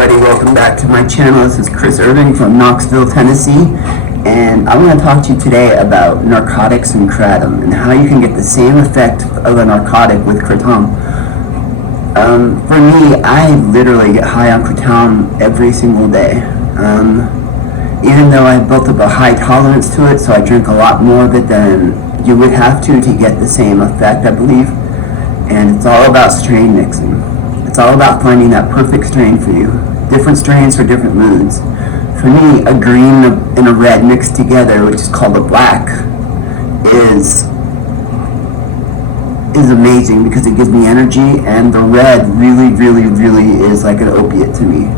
everybody, welcome back to my channel. This is Chris Irving from Knoxville, Tennessee, and I want to talk to you today about narcotics and Kratom and how you can get the same effect of a narcotic with Kratom. For me, I literally get high on Kratom every single day. Even though I built up a high tolerance to it, so I drink a lot more of it than you would have to get the same effect, I believe. And it's all about strain mixing. It's all about finding that perfect strain for you. Different strains for different moods. For me, a green and a red mixed together, which is called a black, is amazing because it gives me energy, and the red really is like an opiate to me.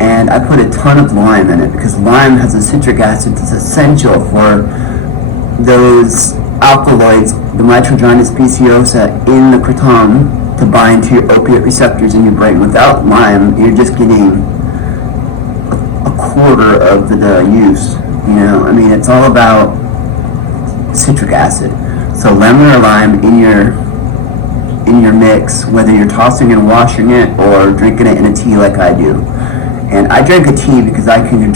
And I put a ton of lime in it because lime has a citric acid that's essential for those alkaloids, the mitragyna speciosa in the Kratom, to bind to your opiate receptors in your brain. Without lime, you're just getting a quarter of the use. You know, I mean, it's all about citric acid. So lemon or lime in your mix, whether you're tossing and washing it or drinking it in a tea like I do. And I drink a tea because I can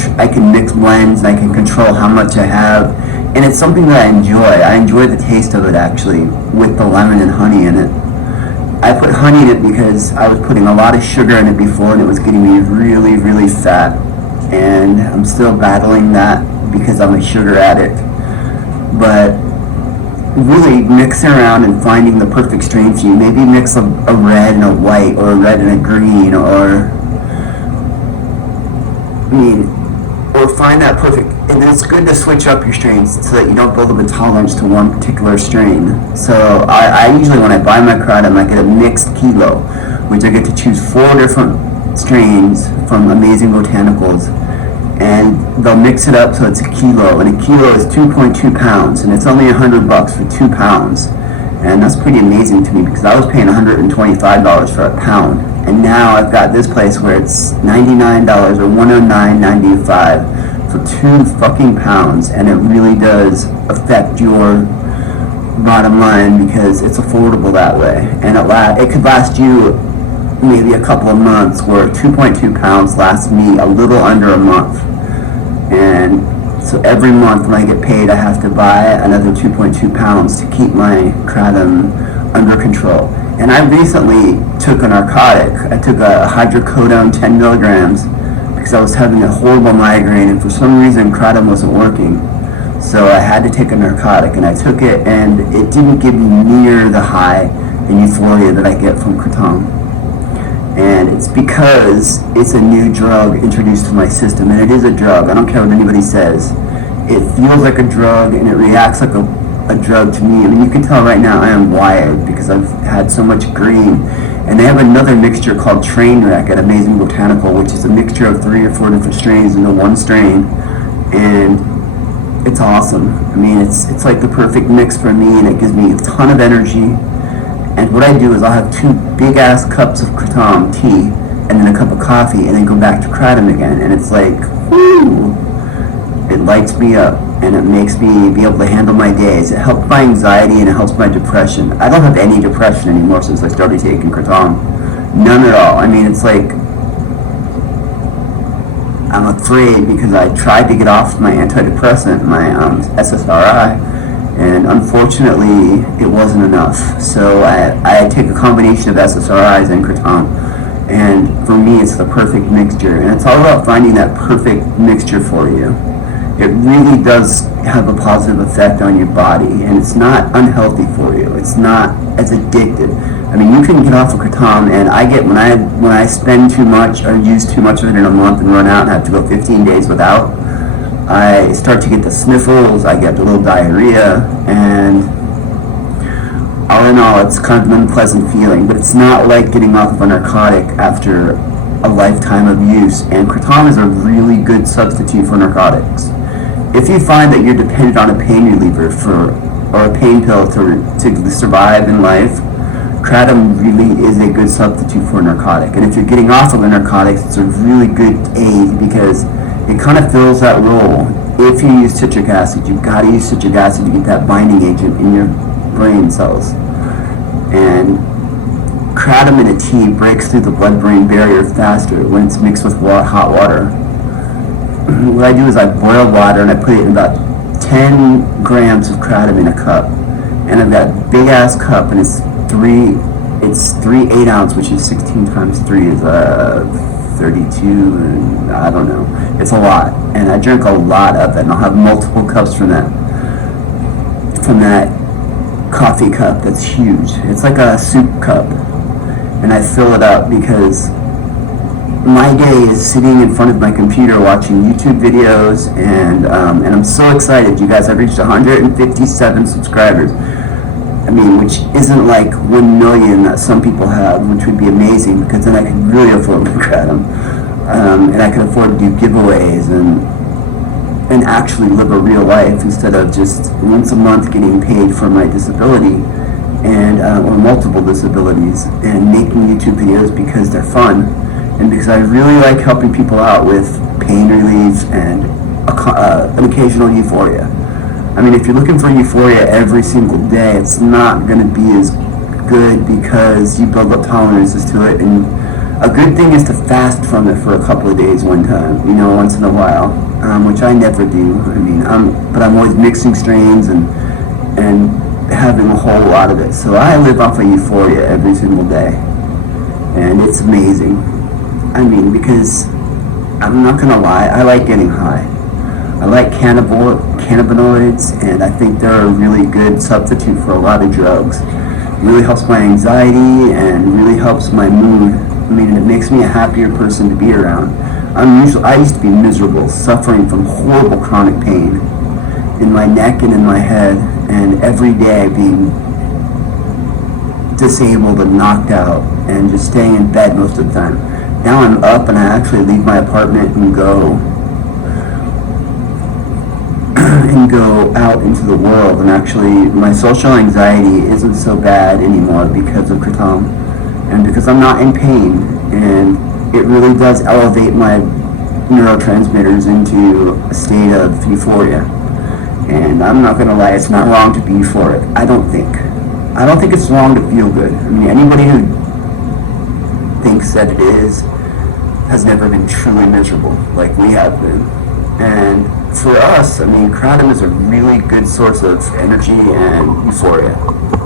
mix blends and I can control how much I have, and it's something that I enjoy. I enjoy the taste of it actually, with the lemon and honey in it. I put honey in it because I was putting a lot of sugar in it before and it was getting me really fat, and I'm still battling that because I'm a sugar addict. But really mixing around and finding the perfect strain for you. Maybe mix a red and a white, or a red and a green, or find that perfect. And it's good to switch up your strains so that you don't build up a tolerance to one particular strain. So I usually, when I buy my Kratom, I get a mixed kilo, which I get to choose 4 different strains from Amazing Botanicals, and they'll mix it up so it's a kilo, and a kilo is 2.2 pounds, and it's only $100 for 2 pounds. And that's pretty amazing to me because I was paying $125 for a pound. And now I've got this place where it's $99 or $109.95 for 2 fucking pounds, and it really does affect your bottom line because it's affordable that way. And it could last you maybe a couple of months, where 2.2 pounds lasts me a little under a month. And so every month when I get paid, I have to buy another 2.2 pounds to keep my Kratom under control. And I recently took a narcotic. I took a hydrocodone 10 milligrams because I was having a horrible migraine, and for some reason Kratom wasn't working. So I had to take a narcotic, and I took it, and it didn't give me near the high and euphoria that I get from Kratom. And it's because it's a new drug introduced to my system, and it is a drug. I don't care what anybody says. It feels like a drug, and it reacts like a drug to me. I mean, you can tell right now I am wired because I've had so much green. And they have another mixture called Trainwreck at Amazing Botanical, which is a mixture of 3 or 4 different strains into one strain, and it's awesome. I mean, it's like the perfect mix for me, and it gives me a ton of energy. And what I do is I'll have 2 big ass cups of Kratom tea and then a cup of coffee, and then go back to Kratom again, and it's like, whoo! It lights me up, and it makes me be able to handle my days. It helps my anxiety, and it helps my depression. I don't have any depression anymore since I started taking Kratom. None at all. I mean, it's like I'm afraid because I tried to get off my antidepressant, my SSRI, and unfortunately it wasn't enough. So I take a combination of SSRIs and Kratom, and for me it's the perfect mixture. And it's all about finding that perfect mixture for you. It really does have a positive effect on your body, and it's not unhealthy for you. It's not as addictive. I mean, you can get off of Kratom, and I get, when I spend too much or use too much of it in a month and run out and have to go 15 days without, I start to get the sniffles, I get a little diarrhea, and all in all, it's kind of an unpleasant feeling. But it's not like getting off of a narcotic after a lifetime of use, and Kratom is a really good substitute for narcotics. If you find that you're dependent on a pain reliever or a pain pill to survive in life, Kratom really is a good substitute for a narcotic. And if you're getting off of the narcotics, it's a really good aid because it kind of fills that role. If you use citric acid, you've got to use citric acid to get that binding agent in your brain cells. And Kratom in a tea breaks through the blood-brain barrier faster when it's mixed with hot water. What I do is I boil water and I put it in about 10 grams of Kratom in a cup. And I've got a big ass cup, and it's three 8-ounce, which is 16 times 3 is 32, and I don't know. It's a lot. And I drink a lot of it, and I'll have multiple cups from that coffee cup that's huge. It's like a soup cup. And I fill it up because my day is sitting in front of my computer watching YouTube videos, and I'm so excited. You guys, I've reached 157 subscribers. I mean, which isn't like 1 million that some people have, which would be amazing, because then I could really afford my Kratom. And I could afford to do giveaways and actually live a real life instead of just once a month getting paid for my disability and or multiple disabilities, and making YouTube videos because they're fun and because I really like helping people out with pain relief and an occasional euphoria. I mean, if you're looking for euphoria every single day, it's not going to be as good because you build up tolerances to it. And a good thing is to fast from it for a couple of days one time, once in a while, which I never do. I mean, but I'm always mixing strains and having a whole lot of it. So I live off of euphoria every single day. And it's amazing. I mean, because I'm not going to lie, I like getting high. I like cannabinoids, and I think they're a really good substitute for a lot of drugs. It really helps my anxiety and really helps my mood. I mean, it makes me a happier person to be around. I used to be miserable, suffering from horrible chronic pain in my neck and in my head, and every day being disabled and knocked out and just staying in bed most of the time. Now I'm up and I actually leave my apartment and go out into the world, and actually my social anxiety isn't so bad anymore because of Kratom and because I'm not in pain, and it really does elevate my neurotransmitters into a state of euphoria. And I'm not gonna lie, it's not wrong to be euphoric. I don't think it's wrong to feel good. I mean, anybody who thinks that it is has never been truly miserable like we have been. And for us, I mean, Kratom is a really good source of energy and euphoria.